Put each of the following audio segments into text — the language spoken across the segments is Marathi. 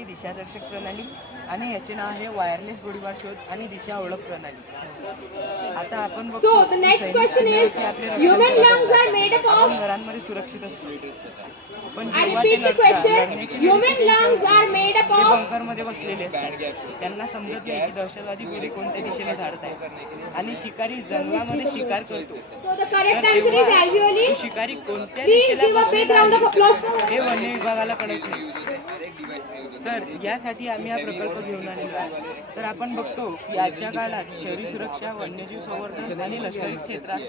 ही दिशादर्शक प्रणाली आणि याचे नाव आहे वायरलेस गोळीबार शोध आणि दिशा ओळख प्रणाली. आता आपण So the next question is, human lungs are made up of. घरांमध्ये सुरक्षित असतो, पण I जेव्हा ते repeat the question. Human lungs are made up ते of. बंकर मध्ये बसलेले असतात. त्यांना समजत नाही की दहशतवादी गोळी कोणत्या दिशेने झाडतायत आणि शिकारी जंगलामध्ये शिकार करतो. So the correct answer is alveoli. शिकारी कोणत्या Please दिशेला give a big round of applause for. हे वन्य विभागाला कळत नाही. तर यासाठी आम्ही हा प्रकल्प घेऊन आलेलो आहे. तर आपण बघतो की आजच्या काळात शहरी सुरक्षा, वन्यजीव संवर्धन आणि लष्करी क्षेत्रात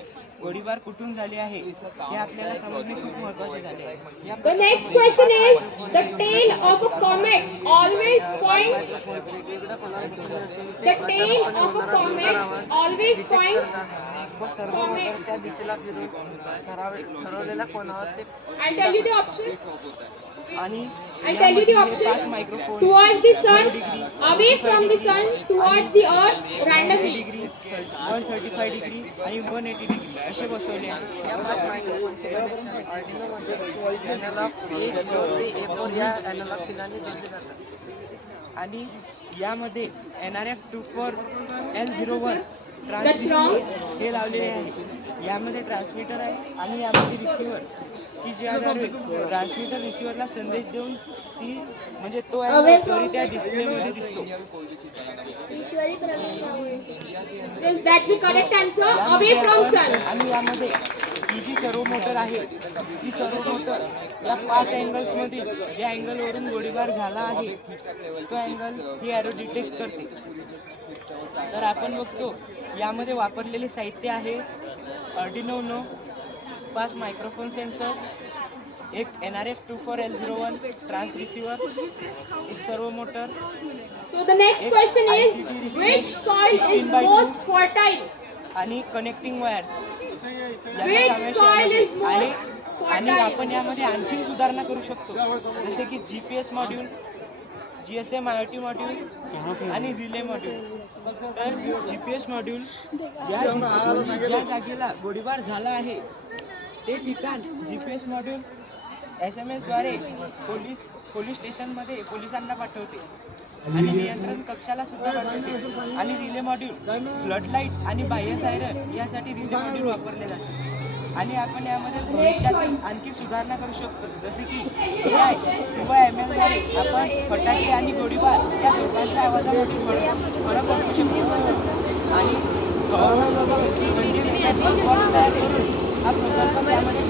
गोळीबार कुठून झाले आहे हे आपल्याला समजणे खूप महत्त्वाचे झाले आहे. The next question is, the tail of a comet always points. The tail of a comet always points. Comet. त्या दिशेला फिरून ठरवलेल्या कोणावर ते I'll tell you the options. आणि I'll tell you the options. Towards the sun, away from the sun, towards the earth, randomly. Degree, 135 degree आणि 180 डिग्री असे बसवले आहेत. या 5 मायक्रोफोनचे आर्डिनोमध्ये एनालॉग A4 या एनालॉग पिनाने जोडले जातात आणि यामध्ये NRF24L01 ट्रान्समिटर हे लावलेले आहे. यामध्ये ट्रान्समिटर आहे आणि यामध्ये रिसिव्हर की ज्याद्वारे ट्रान्समिटर रिसिव्हरला संदेश देऊन ती म्हणजे तो आहे त्या डिस्प्लेमध्ये दिसतो. Yes, that's the correct answer. Away from sun. आणि यामध्ये ही जी सर्वो मोटर आहे ती सर्वो मोटर या 5 अँगल्स मधील ज्या अँगलवरून गोळीबार झाला आहे तो अँगल ही एरो डिटेक्ट करते. तर आपण बघतो यामध्ये वापरलेले साहित्य आहे आर्डिनो उनो, 5 मायक्रोफोन सेन्सर, एक NRF24L01 ट्रान्स रिसिव्हर, एक सर्वो motor. So the next question is, which soil is most fertile? आणि connecting wires Which soil is most आणि fertile? आपण यामध्ये आणखी सुधारणा करू शकतो, जसे की GPS module, GSM IoT module आणि रिले मॉड्यूल. तर GPS मॉड्यूल ज्या जागेला गोळीबार झाला आहे ते ठिकाण GPS मॉड्यूल SMS द्वारे पोलीस स्टेशनमध्ये पोलिसांना पाठवते आणि नियंत्रण कक्षाला सुद्धा पाठवते. आणि रिले मॉड्यूल फ्लड लाईट आणि बाह्य सायरन यासाठी रिले मॉड्यूल वापरले जाते. आणि आपण यामध्ये भविष्यात आणखी सुधारणा करू शकतो, जसे की AI किंवा ML द्वारे आपण फटाके आणि गोळीबार या दोघांच्या आवाजामध्ये फरक ओळखू शकतो. आणि हा प्रकल्प त्यामध्ये